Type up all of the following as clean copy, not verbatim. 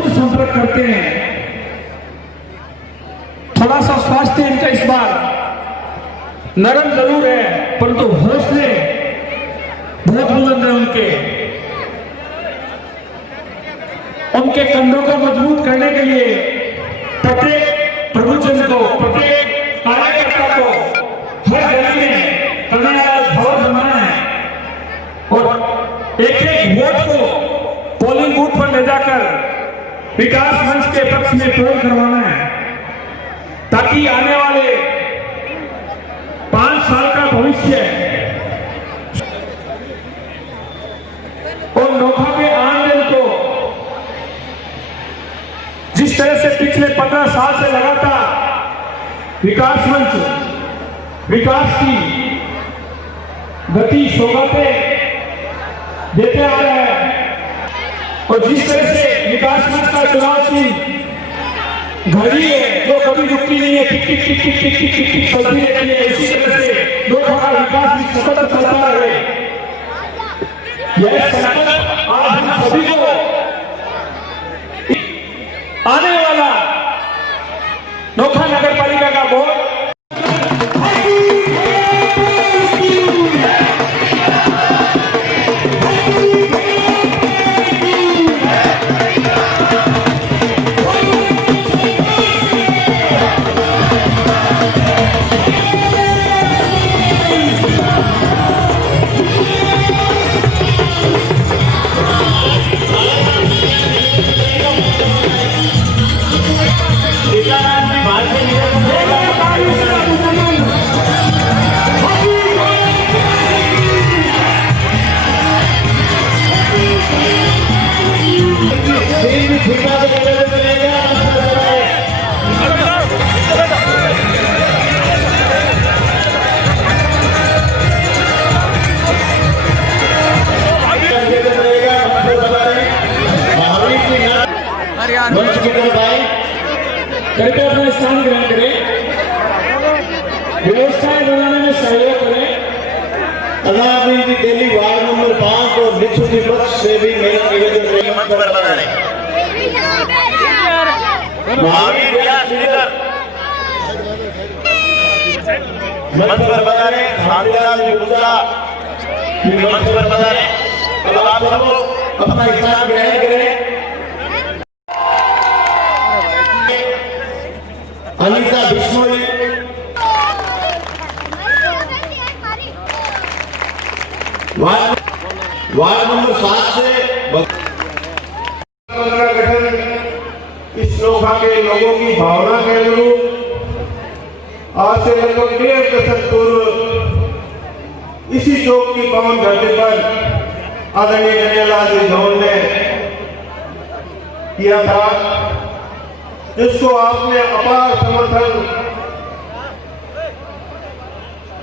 खुद संपर्क करते हैं। थोड़ा सा स्वास्थ्य इनका इस बार नरम जरूर है, परंतु हौसले बहुत बुलंद है उनके कंधों को मजबूत करने के लिए प्रत्येक प्रभुजन को, प्रत्येक कार्यकर्ता को हर गली में कन्यादान बनना है और एक एक वोट को पोलिंग बूथ पर ले जाकर विकास मंच के पक्ष में पोल करवाना है, ताकि आने वाले 5 साल का भविष्य और नोखा के आमजन को जिस तरह से पिछले 15 साल से लगातार विकास मंच विकास की गति सौगातें देते आ रहा है और जिस तरह से विकास मंच का चुनाव की घड़ी है जो कभी रुकती नहीं है, टिक टिक टिक टिक टिक टिक टिक टिक चलती रहती है, इसी तरह से लोगों का विकास भी सतत चलता रहे। यह संकल्प आज हम सभी को आने वाला नोखा नगर पालिका का वोट कृपया अपना स्थान ग्रहण करें, व्यवस्थाएं बनाने में सहयोग करें। अनाबी दिल्ली वार्ड नंबर 5 और निश्चित पक्ष से भी मेरा निवेदन है मंच पर बना रहे। मंच पर बना रहे, शांतिलाल जी गुजरा मंच पर बना रहे। तो आप सब अपना स्थान ग्रहण करें। अनिता बिश्नोई वार्ड नंबर 7 से गठन इस नोखा के लोगों की भावना के अनुरूप आज से लगभग 1.5 दशक पूर्व इसी चौक की पावन धरती पर आदरणीय कन्यालाल जी गौड़ ने किया था, जिसको आपने अपार समर्थन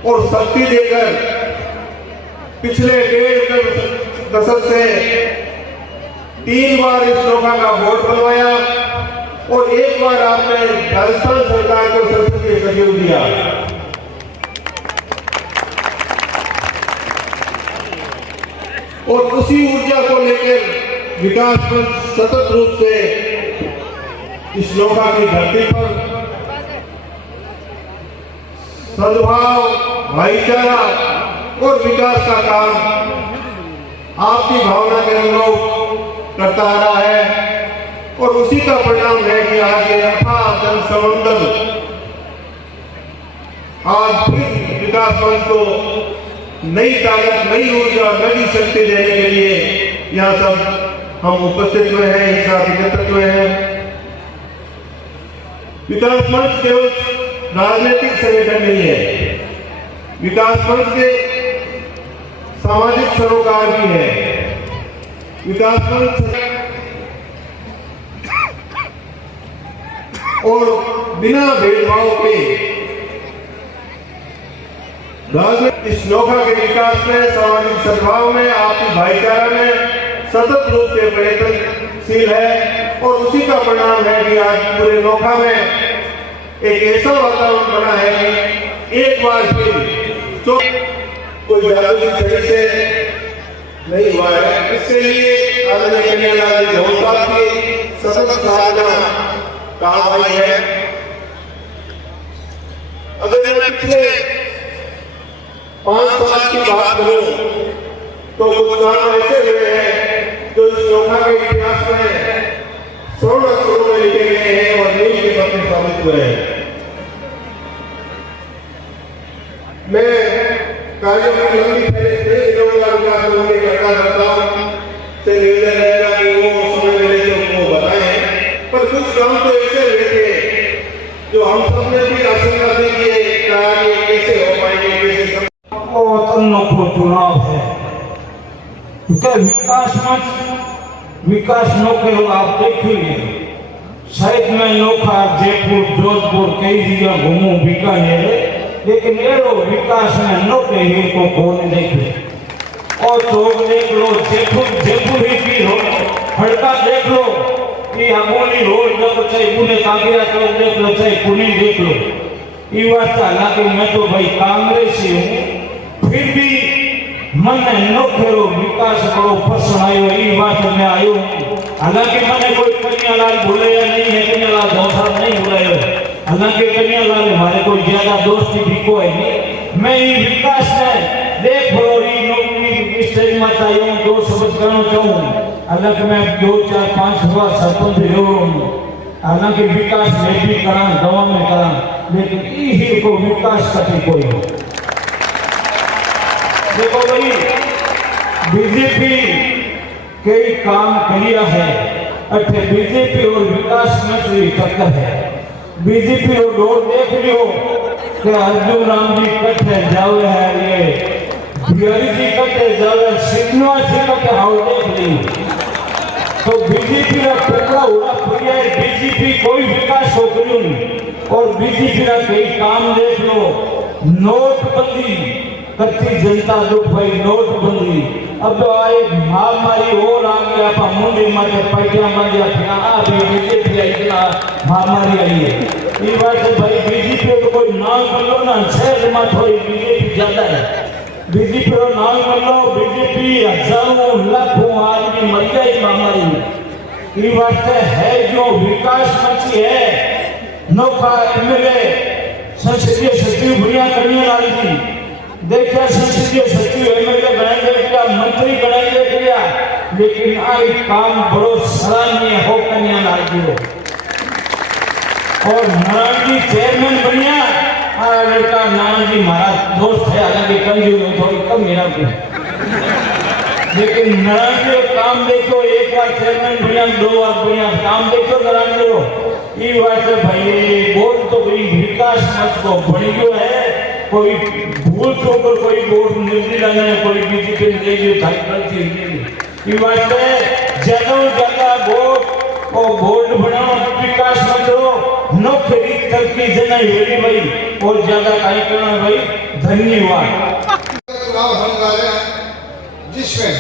और शक्ति देकर पिछले 1.5 दशक से 3 बार इस नोखा का बोर्ड बनवाया और 1 बार आपने राजस्थान सरकार को संसदीय सचिव दिया। और उसी ऊर्जा को लेकर विकास मंच सतत रूप से इस नोखा की धरती पर सद्भाव, भाईचारा और विकास का काम आपकी भावना के अनुरूप करता आ रहा है और उसी का परिणाम है कि आज ये अथाह जन समंदर आज फिर विकास मंच को नई ताकत, नई ऊर्जा, नई शक्ति देने के लिए यहाँ सब हम उपस्थित हुए हैं, एक साथ एकत्रित हुए हैं। विकास मंच केवल राजनीतिक संगठन नहीं है, विकास मंच के सामाजिक सरोकार भी है। विकास मंच और बिना भेदभाव के इस नोखा के विकास में, सामाजिक सद्भाव में, आपसी भाईचारा में सतत रूप से प्रयत्नशील है और उसी का परिणाम है कि आज पूरे नोखा में एक ऐसा वातावरण बना है कि एक बार फिर तो कोई जागरूक सही से नहीं हुआ है। इसके लिए आदरणीय कन्यालाल जी गौड़ साहब की सतत साधना कार्रवाई है। अगर मैं पिछले 5 साल की बात करूं तो कुछ काम ऐसे हुए हैं जो इस नोखा के इतिहास में स्वर्ण अक्षरों में लिखे गए हैं और नील के पत्ते साबित हुए हैं। मैं कार्यों की लंबी फहरिस्त करता रहता हूँ से निवेदन रहेगा कि वो समय मिले तो वो बताएं, पर कुछ काम तो ऐसे हुए थे जो हम सब ने भी आशंका थी कि ये कार्य कैसे हो पाएंगे, कैसे अनोखो चुनाव है क्योंकि विकास नौकरी आप देखिए। शायद मैं नोखा, जयपुर, जोधपुर कई जगह घूमू, बीकानेर, लेकिन एरो विकास में नौकरी को कौन देखे। और चौक देख लो, जयपुर ही की हो, हड़का देख लो कि अमोली रोड जब चाहे पुणे कांगड़ा चौक देख लो, चाहे पुणे देख लो। ये बात हालांकि मैं तो भाई कांग्रेसी हूँ, फिर भी मन नौखेरो विकास बड़ो पसंद आयो, ये बात में आयो। हालांकि मैंने कोई कन्यालाल बुलाया नहीं है, कन्यालाल धौसा नहीं बुलाया, हालांकि कन्यालाल हमारे कोई ज्यादा दोस्ती भी कोई नहीं। मैं ये विकास में देख बड़ोरी नौकरी स्टेज में चाहिए दो शब्द कहना चाहूँ। हालांकि मैं 2, 4, 5 हुआ सरपंच भी हूँ, हालांकि विकास में भी करा, दवा में करा, लेकिन ये को विकास करती कोई। देखो भाई, बीजेपी कई काम किया है, अठे बीजेपी और विकास में कोई टक्कर है। बीजेपी और रोड देख लियो कि अर्जुन राम जी कट्ठे जावे है, ये बिहारी जी कट्ठे जावे, श्रीनिवास जी कट्ठे हाउ देख ली। तो बीजेपी का टुकड़ा हुआ प्रिय है, बीजेपी कोई विकास हो करियो नहीं। और बीजेपी का कई काम देख लो, नोटबंदी कच्ची जनता दुख भाई, नोटबंदी। अब तो आए महामारी और आ गया, आप मुंडी माथे पैटियां बन गया, फिर भी बीजेपी इतना महामारी आई है। ये बात है भाई, बीजेपी तो कोई नाम कर लो ना, शहर में थोड़ी बीजेपी ज्यादा है, बीजेपी को नाम कर लो, बीजेपी हजारों लाखों आदमी मर गए महामारी में। ये बात है जो विकास मंत्री है, नौका एमएलए, संसदीय सचिव बढ़िया कन्यालाल जी, देखिए संसदीय सचिव एमएलए बनाएंगे क्या, मंत्री बनाएंगे क्या, लेकिन आई काम बड़ो सराहनीय हो कन्यालाल जी हो। और नारायण जी चेयरमैन बढ़िया, लड़का नारायण जी हमारा दोस्त है, हालांकि कंजूस थोड़ी कम मेरा को, लेकिन नारायण जी काम देखो, एक बार चेयरमैन बढ़िया, 2 बार बढ़िया काम देखो नारायण जी हो। ये बात है भाई, बोर्ड तो कोई विकास मत को बड़ी गयो है, कोई भूल तो कोई बोर्ड निर्णय लेना है, कोई बीजेपी ने देखिए गलती नहीं। ये बात है ज्यादा बोर्ड और बोर्ड बनाओ, विकास मत हो, नौकरी तरक्की जनाई होगी भाई, और ज्यादा काय करना भाई। धन्यवाद। चुनाव होने वाले हैं, जिसमें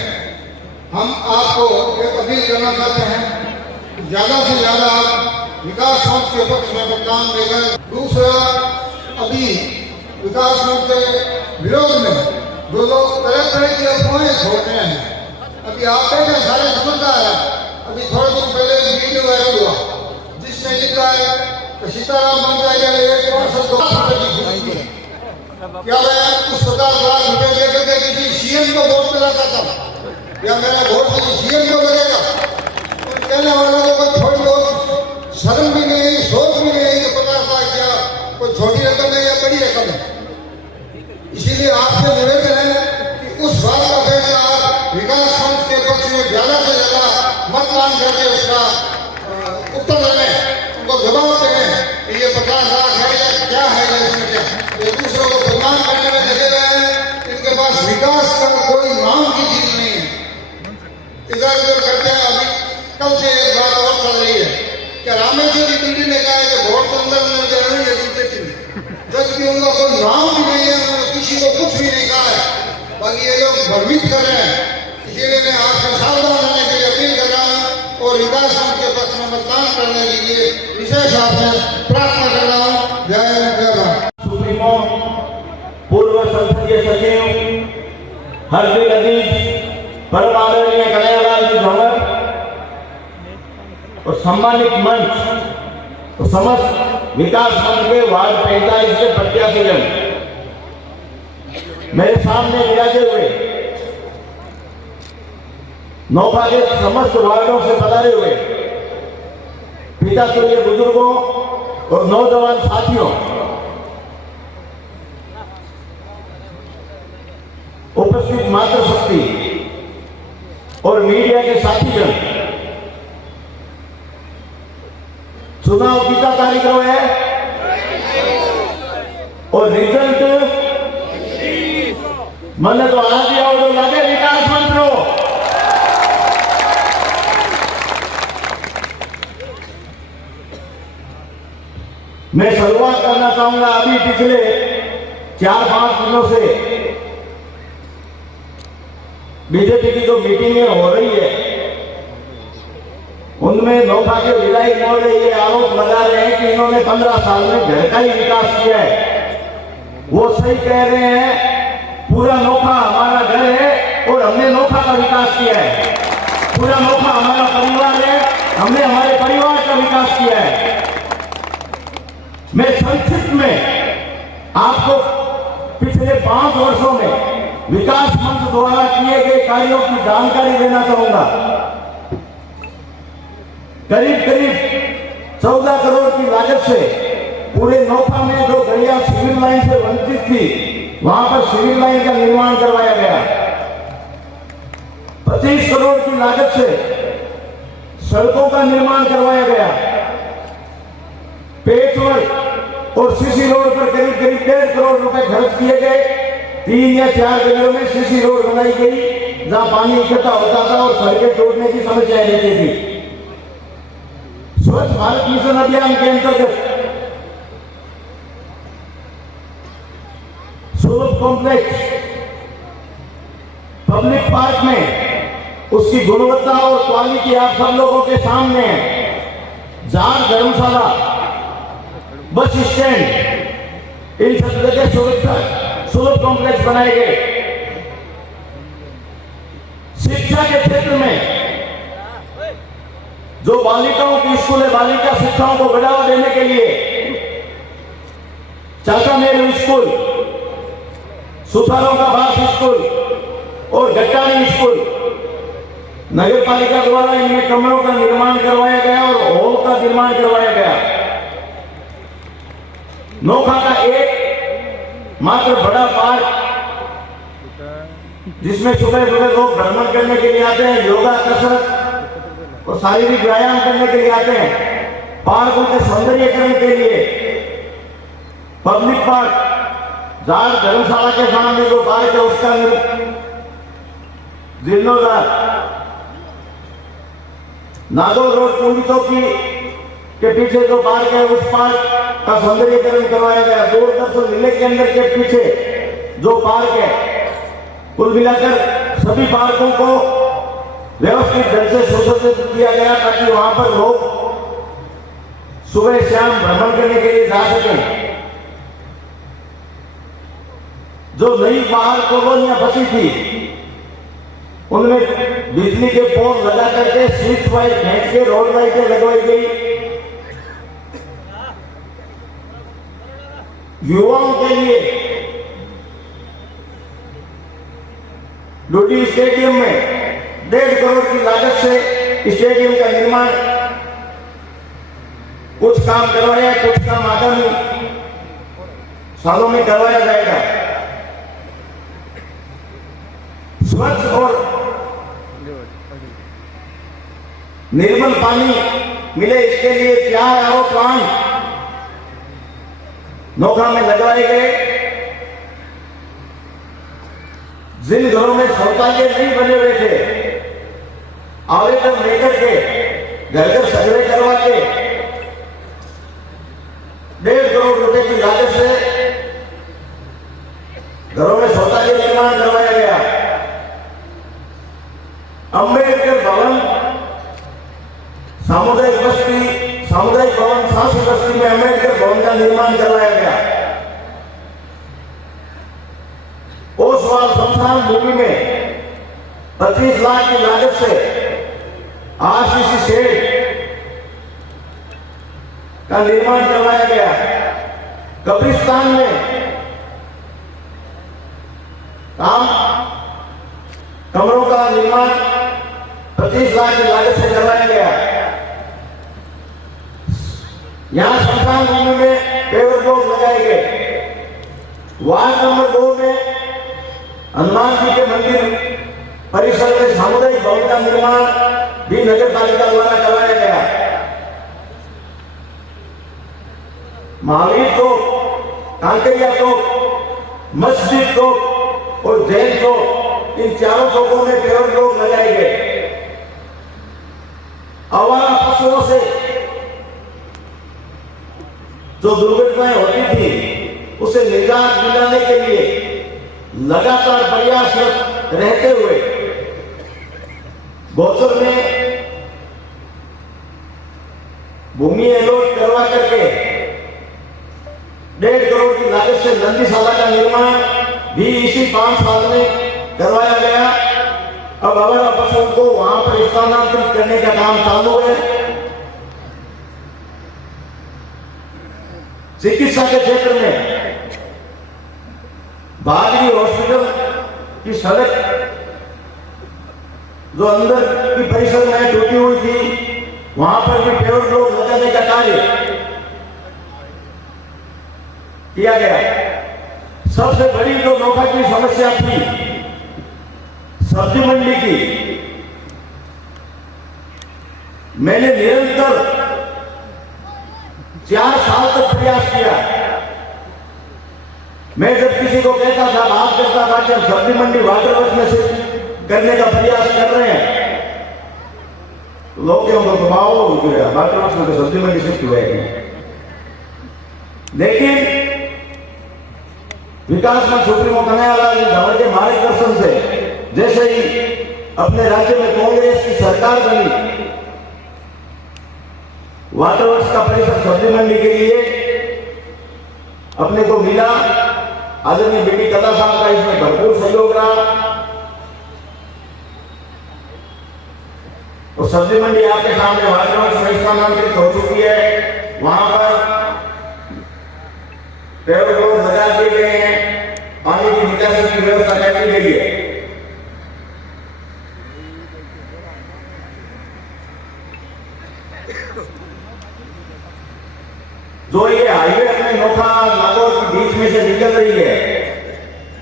हम आपको एक अपील करना चाहते हैं, ज्यादा से ज्यादा आप विकास मंच के पक्ष में मतदान देकर। दूसरा, अभी विकास मंच के विरोध में जो लोग तरह तरह की अफवाहें छोड़ रहे हैं, अभी आप देखें सारे समझदार है। अभी थोड़े दिन पहले वीडियो वायरल हुआ जिसमें लिखा है कि सीताराम मंदिर के लिए 510 रुपए की घोषणा की। क्या मैं उस 50 लाख रुपए लेकर के किसी सीएम को वोट दिलाता था, या मेरा वोट किसी सीएम को लगेगा? तो कहने वालों को थोड़ी बहुत शर्म भी नहीं है, सोच भी नहीं है कि 50 लाख क्या कोई छोटी रकम है या बड़ी रकम है। इसीलिए आपसे निवेदन है कि उस बात का फैसला आप विकास मंच के पक्ष में ज्यादा से ज्यादा मतदान करके उसका उत्तर दें, उनको जवाब दें कि ये 50 लाख है या क्या है, इसमें क्या ये दूसरों को बदनाम करने में लगे हुए हैं। इनके पास विकास का कोई नाम की चीज नहीं है, इधर उधर करते हैं। अभी कल से एक बात और चल रही है कि रामेश्वरी बिल्डिंग ने कहा है कि वोट तो अंदर मिल जा रही है, जबकि उनका कोई नाम भी नहीं है, उन्होंने किसी को कुछ भी नहीं कहा है, बाकी ये लोग भ्रमित कर रहे हैं। इसीलिए मैं आपसे सावधान रहने के लिए अपील कर रहा हूँ और विकास मंच के पक्ष में मतदान करने के लिए विशेष आपसे प्रार्थना कर रहा हूँ। जय भारत। सुप्रीमो पूर्व संसदीय सचिव हरदीप अजीज, परम आदरणीय कन्हैयालाल जी भंवर, और सम्मानित मंच तो समस्त विकास मंच के वार्ड 45 के प्रत्याशीगण मेरे सामने विराजे हुए नौखा के समस्त वार्डों से पधारे हुए पिता तुल्य बुजुर्गों और नौजवान साथियों, उपस्थित मातृशक्ति और मीडिया के साथीगण, चुनाव कितना तारीख को है और रिजल्ट मैंने तो आ दिया और लगे विकास मंत्रो। मैं शुरुआत करना चाहूंगा, अभी पिछले 4-5 दिनों से बीजेपी की जो मीटिंगें हो रही है उनमें नौखा के विधायक महोदय ये आरोप लगा रहे हैं कि इन्होंने 15 साल में घर का ही विकास किया है। वो सही कह रहे हैं, पूरा नौखा हमारा घर है और हमने नौखा का विकास किया है। पूरा नौखा हमारा परिवार है, हमने हमारे परिवार का विकास किया है। मैं संक्षिप्त में आपको पिछले 5 वर्षों में विकास मंच द्वारा किए गए कार्यों की जानकारी देना चाहूंगा। करीब 14 करोड़ की लागत से पूरे नौखा में जो गलियां सिविल लाइन से वंचित थी वहां पर सिविल लाइन का निर्माण करवाया गया। 25 करोड़ की लागत से सड़कों का निर्माण करवाया गया। पेचवर्क और सीसी रोड पर करीब 1.5 करोड़ रुपए खर्च किए गए। 3 या 4 गलियों में सीसी रोड बनाई गई जहां पानी इकट्ठा होता था और सड़कें टूटने की समस्या रहती थी। स्वच्छ भारत मिशन अभियान के अंतर्गत सुलभ कॉम्प्लेक्स पब्लिक पार्क में उसकी गुणवत्ता और क्वालिटी आप सब लोगों के सामने है। जार धर्मशाला, बस स्टैंड, इन सब जगह सुलभ कॉम्प्लेक्स बनाए गए। शिक्षा के क्षेत्र में जो बालिकाओं की स्कूल है, बालिका शिक्षाओं को बढ़ावा देने के लिए चाचा नेहरू स्कूल, सुथारों का बास स्कूल और गट्टानी स्कूल नगर पालिका द्वारा इनमें कमरों का निर्माण करवाया गया और हॉल का निर्माण करवाया गया। नौखा का एक मात्र बड़ा पार्क जिसमें सुबह लोग भ्रमण करने के लिए आते हैं, योगा, कसरत और शारीरिक व्यायाम करने के लिए आते हैं। पार्कों के सौंदर्यीकरण के लिए पब्लिक पार्क जार धर्मशाला के सामने जो पार्क है उसका जीर्णोद्धार, नागौर रोड चौकी चौकी के पीछे जो पार्क है उस पार्क का सौंदर्यीकरण करवाया गया। दूरदर्शन जिले के अंदर के पीछे जो पार्क है, कुल मिलाकर सभी पार्कों को व्यवस्थित ढंग से सुसज्जित किया गया ताकि वहां पर लोग सुबह शाम भ्रमण करने के लिए जा सकें। जो नई बाहर कॉलोनियां बसी थी उनमें बिजली के पोल लगा करके स्विच वाइट खींच के रोड लाइटें लगवाई गई। युवाओं के लिए डूडी स्टेडियम में 1.5 करोड़ की लागत से स्टेडियम का निर्माण कुछ काम करवाया, कुछ काम आगामी सालों में करवाया जाएगा। स्वच्छ और निर्मल पानी मिले इसके लिए 4 RO प्लांट नौखा में लगवाए गए। जिन घरों में शौचालय नहीं बने हुए थे आवेदन लेकर के घर घर सर्वे करवा के 1.5 करोड़ रुपए की लागत से घरों में शौचालय निर्माण करवाया गया। अंबेडकर भवन सामुदायिक भवन 86 बस्ती में अंबेडकर भवन का निर्माण करवाया गया। ओसवाल शमशान भूमि में 25 लाख की लागत से RCC शेड का निर्माण करवाया गया। कब्रिस्तान में कमरों का निर्माण 25 लाख की लागत से करवाया गया। यहां शमशान भूमि में पेवर ब्लॉक लगाए गए। वार्ड नंबर 2 में हनुमान जी के मंदिर परिसर में सामुदायिक भवन का निर्माण भी नगर पालिका द्वारा करवाया गया। महावीर चौक, कांकरिया चौक, मस्जिद चौक और जैन चौक, इन चारों चौकों में पेवर ब्लॉक लगाए गए। आवारा पशुओं से जो दुर्घटनाएं होती थी उसे निजात दिलाने के लिए लगातार प्रयासरत रहते हुए गोचर में भूमि अलॉट करवा करके 1.5 करोड़ की लागत से नंदीशाला का निर्माण भी इसी 5 साल में करवाया गया। अब आवारा पशुओं को वहां पर स्थानांतरित करने का काम चालू है। चिकित्सा के क्षेत्र में बागरी हॉस्पिटल की सड़क जो अंदर की परिसर में टूटी हुई थी, वहां पर भी पेवर ब्लॉक लगाने का कार्य किया गया। सबसे बड़ी जो नोखा की समस्या थी सब्जी मंडी की, मैंने निरंतर 4 साल तक प्रयास किया। मैं जब किसी को कहता था, बात करता था कि हम सब्जी मंडी वाटरवर्क्स में से करने का प्रयास कर रहे हैं, तो लोग हमको दबाव वाटरवर्क्स में तो सब्जी मंडी शिफ्ट हुए हैं। लेकिन विकास मंत्री सुप्रीमो कन्हैयालाल जी के मार्गदर्शन से जैसे ही अपने राज्य में कांग्रेस की सरकार बनी, वाटरवर्क्स का परिसर सब्जी मंडी के लिए अपने को मिला। आदरणीय बीडी कला साहब का इसमें भरपूर सहयोग रहा और सब्जी मंडी आपके सामने वाटरवर्क्स में स्थानांतरित हो चुकी है। वहां पर पेवर ब्लॉक लगा दिए गए हैं, पानी की निकासी की व्यवस्था कर दी गई है। जो ये हाईवे अपने नोखा नागौर के बीच में से निकल रही है,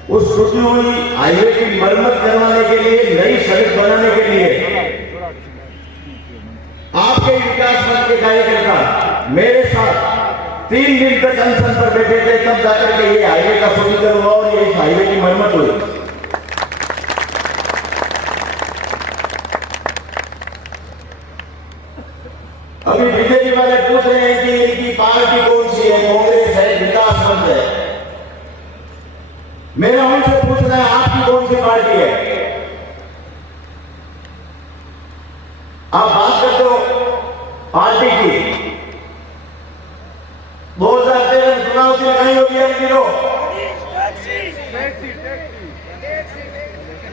उस टूटी हुई हाईवे की मरम्मत करवाने के लिए, नई सड़क बनाने के लिए आपके विकास मंच के कार्यकर्ता मेरे साथ 3 दिन तक अनशन पर बैठे थे, तब जाकर के ये हाईवे का शुद्धिकरण हुआ और ये इस हाईवे की मरम्मत हुई। अभी बीजेपी वाले पूछ रहे हैं कि इनकी पार्टी कौन सी है, कांग्रेस है, विकास मंच है। मेरा उनसे पूछना है, आपकी कौन सी पार्टी है? आप बात करते हो पार्टी की। 2013 चुनाव से नहीं होगी अंकिरो,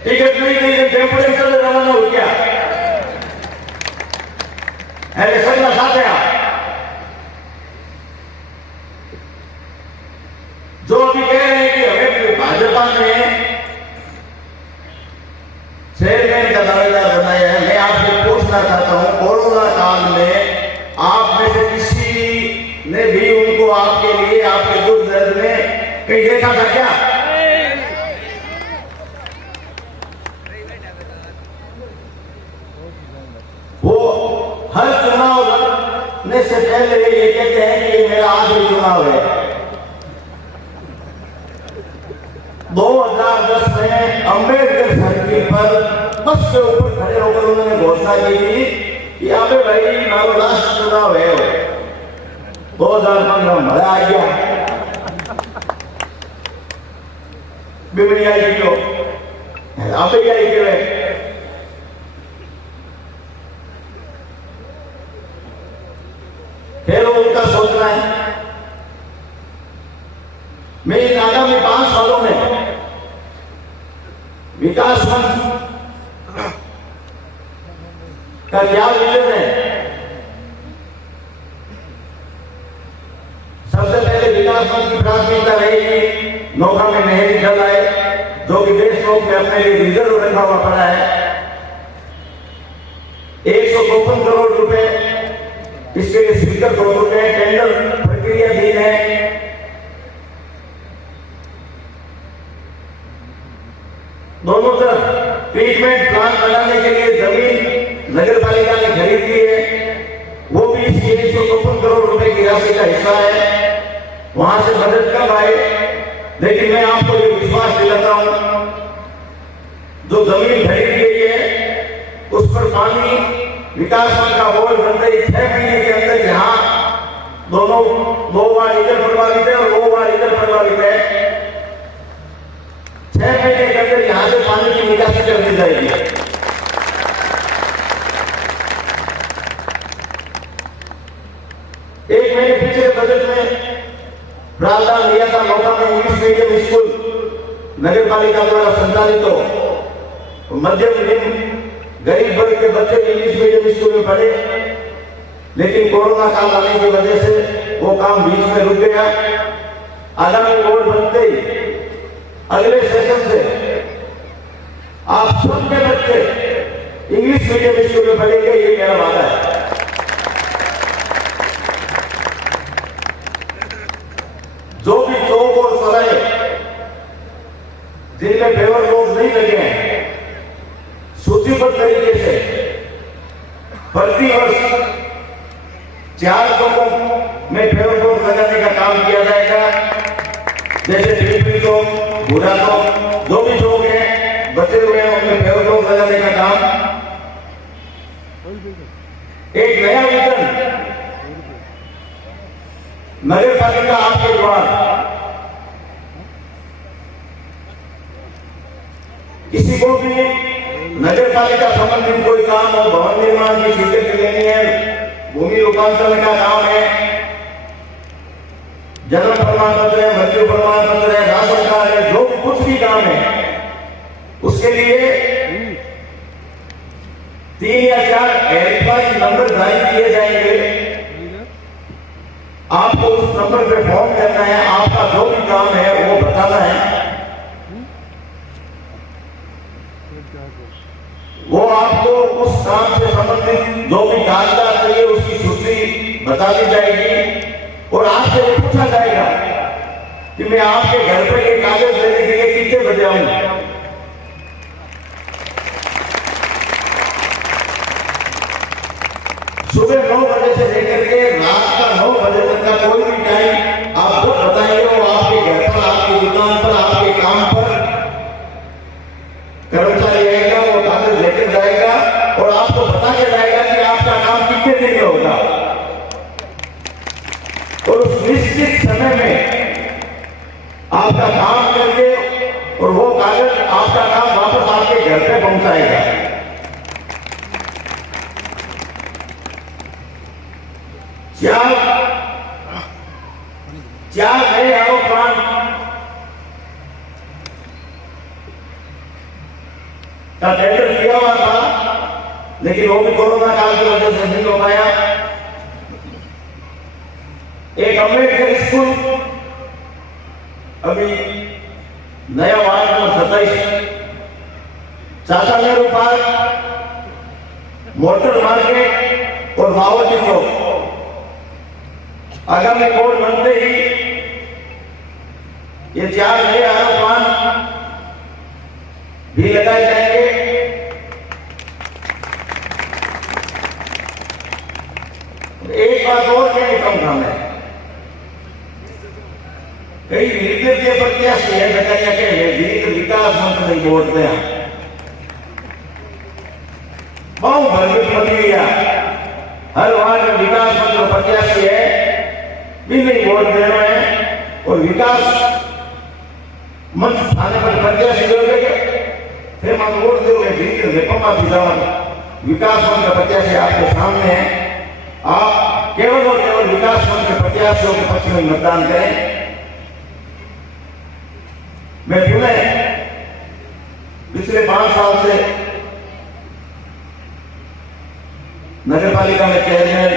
टिकट नहीं टेम्परेचर से रवाना हो गया। इलेक्शन का साथ है जो अभी कह रहे हैं कि हमें भाजपा ने चेयरमैन का दावेदार बनाया है। मैं आपसे पूछना चाहता हूं, कोरोना काल में आप में से किसी ने भी उनको आपके लिए, आपके दुख दर्द में कहीं देखा था क्या? वो हर चुनाव लड़ने से पहले ये कहते हैं कि ये मेरा आखिरी चुनाव है। 2010 में अंबेडकर सर्किल पर बस के ऊपर खड़े होकर उन्होंने घोषणा की थी कि अबे भाई मारो लास्ट चुनाव है। 2015 मजा आ गया, बिगड़ी आई क्यों आप ही आई क्यों है? फिर उनका सोचना है। मैं इन आगामी 5 सालों में विकास मंच का क्या विजन है, 152 करोड़ रुपए इसके लिए स्वीकृत हो चुके हैं। टेंडर प्रक्रियाधीन है। दोनों तरफ ट्रीटमेंट प्लांट बनाने के लिए जमीन नगर पालिका ने खरीद ली है, वो भी इस 152 करोड़ रुपए की राशि का हिस्सा है। वहां से बजट कब आए, लेकिन मैं आपको ये विश्वास दिलाता हूं, जो जमीन खरीद गई है उस पर पानी विकास फंड का बोर्ड बनते ही 6 महीने के अंदर यहाँ दोनों 2 बार इधर प्रभावित है और 2 बार इधर प्रभावित है, 6 महीने के अंदर यहाँ से पानी की निकासी कर दी जाएगी। एक महीने पिछले बजट में प्रावधान लिया था, नौका में इंग्लिश मीडियम स्कूल नगर पालिका द्वारा संचालित हो, मध्यम निम्न गरीब वर्ग के बच्चे इंग्लिश मीडियम स्कूल में पढ़े, लेकिन कोरोना काल आने की वजह से वो काम बीच में रुक गया। आगामी बोर्ड बनते ही अगले सेशन से आप सबके बच्चे इंग्लिश मीडियम स्कूल में पढ़ेंगे, ये मेरा वादा है। जो भी चौक और चौराहे जिनमें पेवर बोर्ड नहीं लगे हैं, सूचीबद्ध तरीके से प्रति वर्ष 4 चौकों में पेवर बोर्ड लगाने का काम किया जाएगा। जैसे डिलीवरी चौक, भूरा चौक, जो भी चौक है बचे हुए हैं उनमें पेवर बोर्ड लगाने का काम। एक नया विजन नगर पालिका आपके द्वार, किसी को भी नगर पालिका संबंधित कोई काम हो, भवन निर्माण की स्वीकृति लेनी है, भूमि रूपांतरण का काम है, जन्म प्रमाण पत्र है, मृत्यु प्रमाण पत्र है, राशन कार्ड है, जो कुछ भी काम है उसके लिए 3 या 4 हेल्पलाइन नंबर जारी किए जाएंगे। आपको उस नंबर पे फोन करना है, आपका जो भी काम है वो बताना है, वो आपको उस काम से संबंधित जो भी कागजात चाहिए उसकी सूची बता दी जाएगी और आपसे ये पूछा जाएगा कि मैं आपके घर पे ये कागज देने के लिए कितने बजे आऊं। सुबह 9 बजे से लेकर के रात का 9 बजे तक का कोई भी टाइम आप जो बताएंगे वो आपके घर पर, आपकी दुकान पर, आपके काम पर कर्मचारी आएगा, वो कागज लेकर जाएगा और आपको बता के जाएगा कि आपका काम कितने दिन में होगा और उस निश्चित समय में आपका काम करके और वो कागज आपका काम वापस आपके घर पे पहुंचाएगा। चार नए आरोप प्लांट का टेंडर किया हुआ था, लेकिन वो भी कोरोना काल की वजह से नहीं हो पाया। एक अम्बेडकर स्कूल अभी नया वार्ड नंबर 27, चाचा नेहरू पार्क, मोटर मार्केट और मावती चौक, आगामी बोर्ड बनते ही ये 4 नए आरोप भी लगाए जाएंगे। एक बात और कहने का काम है, कई निर्दलीय प्रत्याशी है बताया कि विकास मंत्र नहीं बोलते हैं, बहुत भरपूर प्रतिक्रिया, हर वार्ड में विकास मंत्र प्रत्याशी है भी नहीं वोट दे रहे हैं और विकास मंच आने पर प्रत्याशी जोड़े फिर हम वोट दोगे विकास मंच का प्रत्याशी आपके सामने है। आप केवल और केवल विकास मंच के प्रत्याशियों के पक्ष में मतदान करें। मैं पुनः पिछले 5 साल से नगर पालिका में चेयरमैन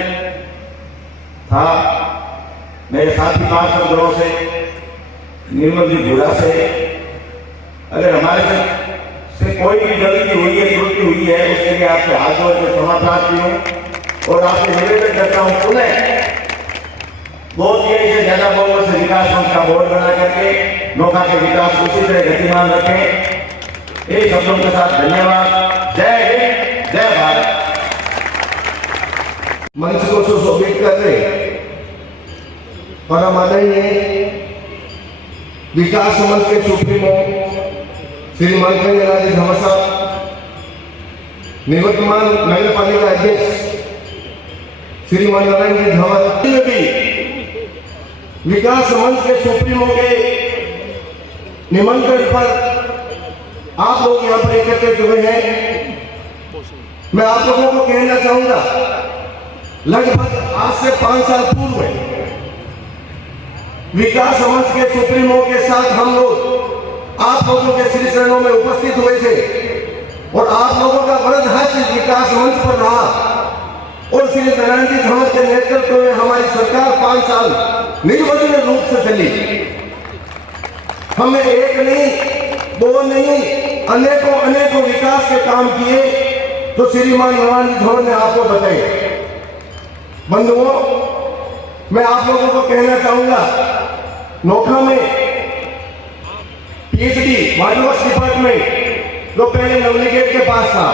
था। मेरे साथी पार्षद दलों से, निर्मल जी भूरा से, अगर हमारे से से कोई भी गलती हुई है, त्रुटि हुई है, उसके लिए आपसे हाथ जोड़ के क्षमा प्रार्थी हूँ और आपसे निवेदन करता हूँ पुनः 2-3 से ज्यादा बहुमत से विकास मंच का बोर्ड बना करके नोखा के विकास को उसी तरह गतिमान रखें। एक शब्दों के साथ धन्यवाद। जय हिंद, जय भारत। मंच को सुशोभित कर रहे परम आदरणीय विकास मंच के सुप्रीमो श्री मनकंज राजे धमा साहब, निवर्तमान नगर पालिका अध्यक्ष श्रीमान नारायण जी धमा भी विकास मंच के सुप्रीमो के निमंत्रण पर आप लोग यहाँ पर एकत्रित हुए हैं। मैं आप लोगों को कहना चाहूंगा, लगभग आज से 5 साल पूर्व विकास मंच के सुप्रीमो के साथ हम लोग आप लोगों के श्री चरणों में उपस्थित हुए थे और आप लोगों का वरद हस्त विकास मंच पर रहा और श्री नारायण जी धमा के नेतृत्व में हमारी सरकार 5 साल निर्विघ्न रूप से चली। हमने एक नहीं, 2 नहीं, अनेकों विकास के काम किए तो श्रीमान नारायण जी धमा ने आपको बताए। बंधुओं, मैं आप लोगों को कहना चाहूंगा, नोखा में पीएचडी वाटरवर्क्स डिपार्टमेंट जो पहले नवली गेट के पास था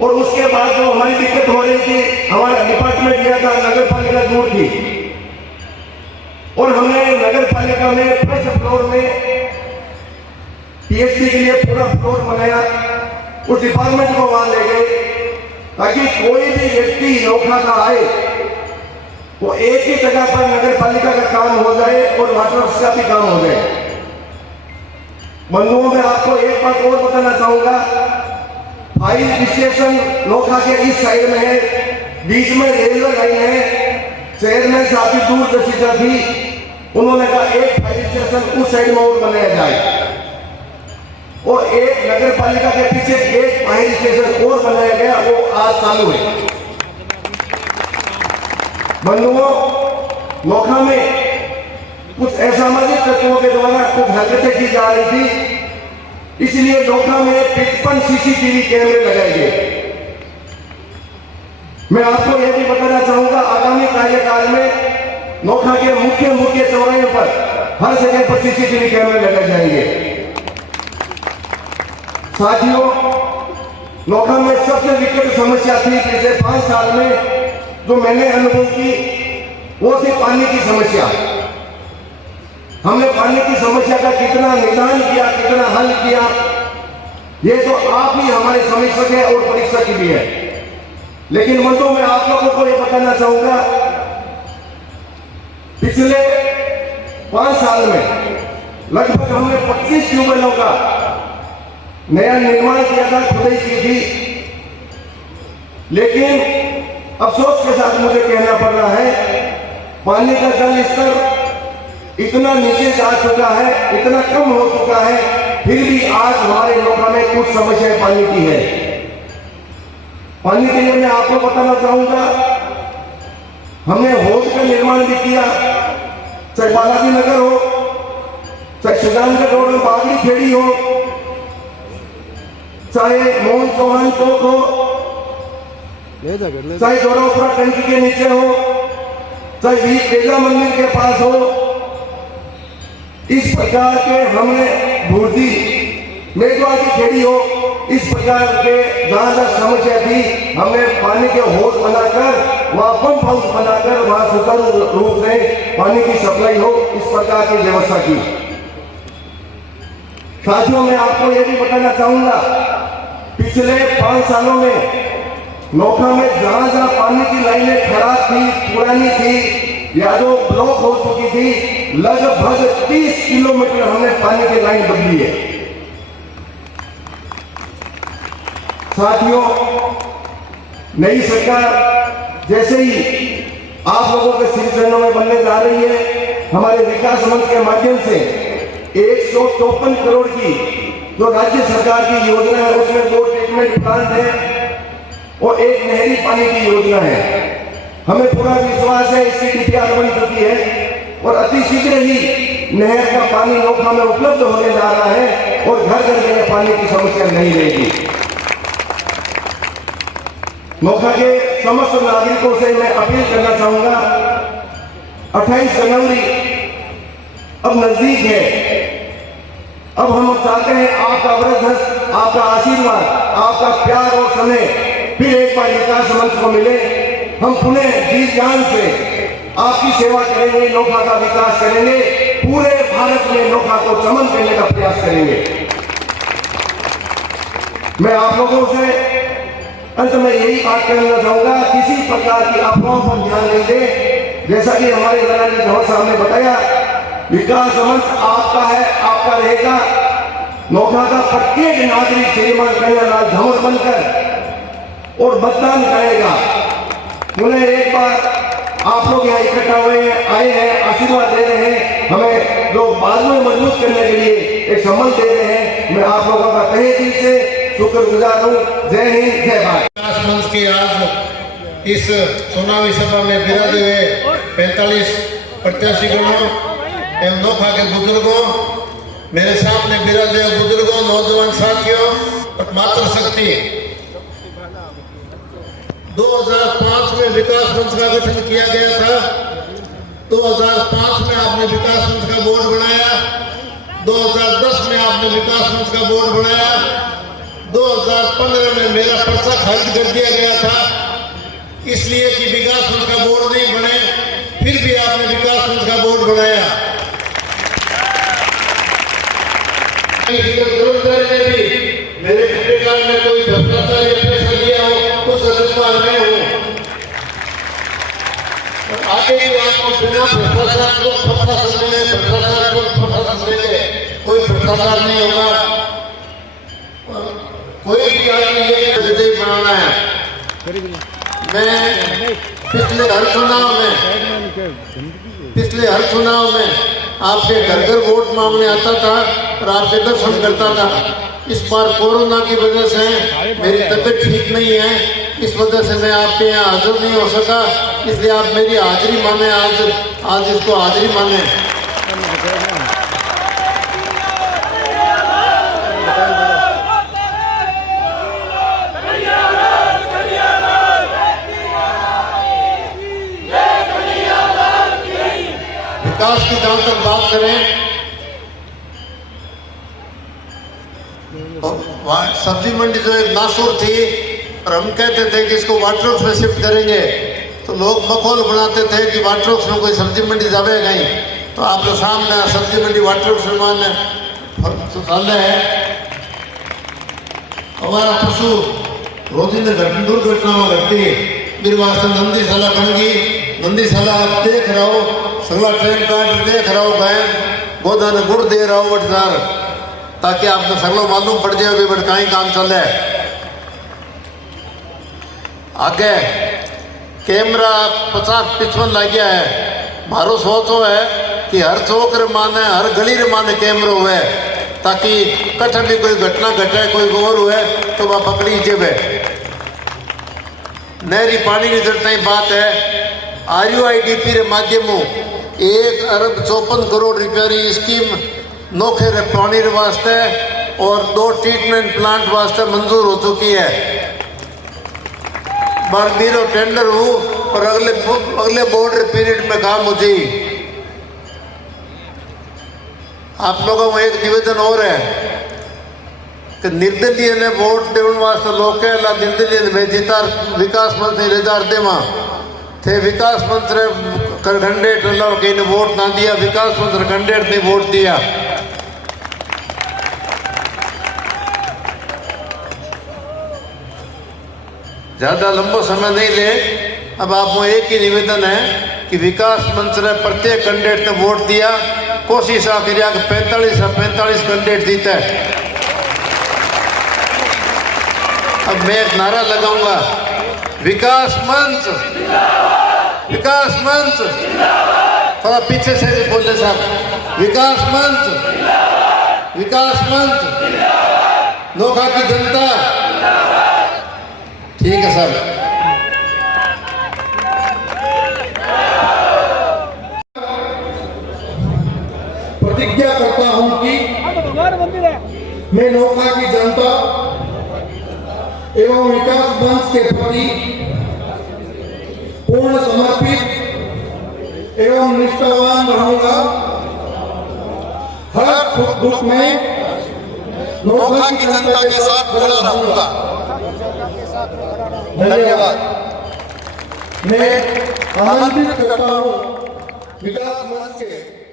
और उसके बाद जो हमारी दिक्कत हो रही थी, हमारा डिपार्टमेंट लिया था, नगर पालिका दूर थी और हमने नगर पालिका में फर्स्ट फ्लोर में पीएचडी के लिए पूरा फ्लोर बनाया। उस डिपार्टमेंट को वहां ले गए ताकि कोई भी व्यक्ति नोखा का आए वो एक ही जगह पर नगर पालिका का काम हो जाए और वाटरवर्क्स का भी काम हो जाए। बंधुओं, मैं आपको एक बात और बताना चाहूंगा, फायर स्टेशन नोखा के इस साइड में है, बीच में रेलवे लाइन है। चेयरमैन साहब की दूरदर्शिता थी, उन्होंने कहा एक फायर स्टेशन उस साइड में और बनाया जाए और एक नगर पालिका के पीछे एक फायर स्टेशन और बनाया गया, वो आज चालू है। बंधुओं, नोखा में कुछ असामाजिक तत्वों के द्वारा कुछ हरकतें की जा रही थी, इसलिए नोखा में 55 सीसीटीवी कैमरे लगाए गए। मैं आपको यह भी बताना चाहूंगा, आगामी कार्यकाल में नोखा के मुख्य चौराहे पर हर जगह पर सीसीटीवी कैमरे लगाए जाएंगे। साथियों, नोखा में सबसे विकट समस्या थी पिछले 5 साल में जो मैंने अनुभव की, वो थी पानी की समस्या। हमने पानी की समस्या का कितना निदान किया, कितना हल किया, ये तो आप ही हमारे समीक्षक हैं और परीक्षक भी है। लेकिन बंधुओं, मैं आप लोगों को ये बताना चाहूंगा, पिछले 5 साल में लगभग हमने 25 ट्यूबवेलों का नया निर्माण किया था, खुदाई की थी। लेकिन अफसोस के साथ मुझे कहना पड़ रहा है, पानी का जल स्तर इतना नीचे जा चुका है, इतना कम हो चुका है, फिर भी आज हमारे नोखा में कुछ समस्याएं पानी की है। पानी के लिए मैं आपको बताना चाहूंगा, हमने हौज का निर्माण भी किया, चाहे बालाजी नगर हो, चाहे सुजानगढ़ रोड में बागड़ी खेड़ी हो, चाहे मोहन चौहान चौक हो, चाहे जोरापुरा टंकी के नीचे हो, चाहे वीर बिरला मंदिर के पास हो, इस प्रकार के हमने भूर्जी मेघवा की खेड़ी हो, इस प्रकार के जहां जहां समस्या थी, हमने पानी के हौज बनाकर वहां पंप हाउस बनाकर वहां सुचारू रूप से पानी की सप्लाई हो, इस प्रकार की व्यवस्था की। साथियों, मैं आपको यह भी बताना चाहूंगा, पिछले 5 सालों में नोखा में जहां जहां पानी की लाइनें खराब थी, पुरानी थी या जो ब्लॉक हो चुकी थी, लगभग 30 किलोमीटर हमने पानी की लाइन बदली है। साथियों, नई सरकार जैसे ही आप लोगों के श्री चरणों में बनने जा रही है, हमारे विकास मंच के माध्यम से 154 करोड़ की जो राज्य सरकार की योजना है, उसमें 2 ट्रीटमेंट प्लांट है और एक नहरी पानी की योजना है। हमें पूरा विश्वास है, इसकी डीपीआर बन चुकी है और अति शीघ्र ही नहर का पानी नोखा में उपलब्ध होने जा रहा है और घर घर में पानी की समस्या नहीं रहेगी। नोखा के समस्त नागरिकों से मैं अपील करना चाहूंगा, 28 जनवरी अब नजदीक है। अब हम चाहते हैं आपका वरद, आपका आशीर्वाद, आपका प्यार और समय फिर एक बार विकास मंच को मिले। हम पुनः जी जान से आपकी सेवा करेंगे, नोखा का विकास करेंगे, पूरे भारत में नोखा को चमन करने का प्रयास करेंगे। मैं आप लोगों से अंत में यही बात करना चाहूंगा, किसी प्रकार की अफवाहों पर ध्यान नहीं दे। जैसा कि हमारे दलाली जौहर साहब ने बताया, विकास मंच आपका है, आपका रहेगा। नोखा का प्रत्येक नागरिक श्रीमान कन्हैयालाल झमर बनकर और मतदान करेगा। पुनः एक बार आप लोग यहाँ इकट्ठा हुए हैं, आए हैं, आशीर्वाद दे रहे हैं, हमें जो बाद में मजबूत करने के लिए एक सम्मान दे रहे हैं। मैं आप लोगों का तहे दिल से शुक्रगुजार हूँ। जय हिंद, जय भारत। विकास मंच की आज इस चुनावी सभा में विराजे हुए 45 प्रत्याशीगणों एवं नोखा के बुजुर्गों, मेरे सामने विराजे हुए बुजुर्गों, नौजवान साथियों और मातृशक्ति, 2005 में विकास मंच का गठन किया गया था। 2005 में आपने विकास मंच का बोर्ड बनाया, 2010 में आपने विकास मंच का बोर्ड बनाया, 2015 में मेरा पर्चा खारिज कर दिया गया था, इसलिए कि विकास मंच का बोर्ड नहीं बने, फिर भी आपने विकास मंच का बोर्ड बनाया। में भी मेरे कार्यकाल में कोई भ्रष्टाचार या पैसा लिया हो उस अधिकार में हूँ, और आगे भी आपको बिना भ्रष्टाचार को प्रशासन में, भ्रष्टाचार को प्रशासन में कोई भ्रष्टाचार नहीं होगा। कोई भी आदमी ये विजयी बनाना है। मैं पिछले हर चुनाव में आपके घर घर वोट मांगने आता था और आपके दर्शन करता था। इस बार कोरोना की वजह से मेरी तबीयत ठीक नहीं है, इस वजह से मैं आपके यहाँ हाजिर नहीं हो सका, इसलिए आप मेरी हाजिरी माने, आज इसको हाजिरी माने। विकास की जहां तक बात करें, सब्जी मंडी जो एक नासूर थी और हम कहते थे कि इसको वाटर वर्क्स में शिफ्ट करेंगे, तो लोग मखौल बनाते थे कि वाटर वर्क्स में कोई सब्जी मंडी जाएगा ही। तो आप लोग सामने सब्जी मंडी वाटर वर्क्स निर्माण है। हमारा पशु रोजी में दुर्घटनाओं घटती है, मेरे वास्ते नंदीशाला बन गई। नंदीशाला आप देख रहा हो, सगला ट्रेन कार्ड देख रहा हो, गाय गोदा ने गुड़ दे रहा हो बटजार, ताकि आपने सगलों मालूम पड़ जाए कि बट कहीं काम चल रहा है। आगे कैमरा 50-55 लग गया है। मारो सोचो है कि हर चौक रे माने, हर गली रे माने कैमरो हुए, ताकि कठ भी कोई घटना घटे, कोई गोर हुए तो वह पकड़ी जेबे। नहरी पानी की जरूरत बात है। RUIDP के माध्यमों 1 अरब 54 करोड़ रुपया की स्कीम नोखे रे पानी रे वास्ते और 2 ट्रीटमेंट प्लांट वास्ते मंजूर हो चुकी है। बारबीरो टेंडर हो और अगले बोर्ड पीरियड में काम हो जाए। आप लोगों को एक निवेदन और है कि निर्दलीय ने वोट देने वास्ते लोग कहला निर्दलीय भेजीता विकास मंत्री रेजार देवा थे, विकास मंत्री कैंडिडेट ने वोट ना दिया, विकास मंत्री कैंडिडेट ने वोट दिया। ज़्यादा लंबा समय नहीं ले, अब आपको एक ही निवेदन है कि विकास मंच ने प्रत्येक कैंडिडेट ने वोट दिया, कोशिश आ करिया कि 45 से 45 कैंडिडेट जीते। अब मैं एक नारा लगाऊंगा, विकास मंच, विकास मंच, थोड़ा पीछे से भी बोले साहब, विकास मंच, विकास मंच, नोखा की जनता। ठीक है सर। मैं नोखा की जनता एवं विकास मंच के प्रति पूर्ण समर्पित एवं निष्ठावान रहूंगा। हर सुख दुख में नोखा की जनता के साथ खड़ा रहूंगा। धन्यवाद। मैं आमंत्रित करता हूँ विकास मंच के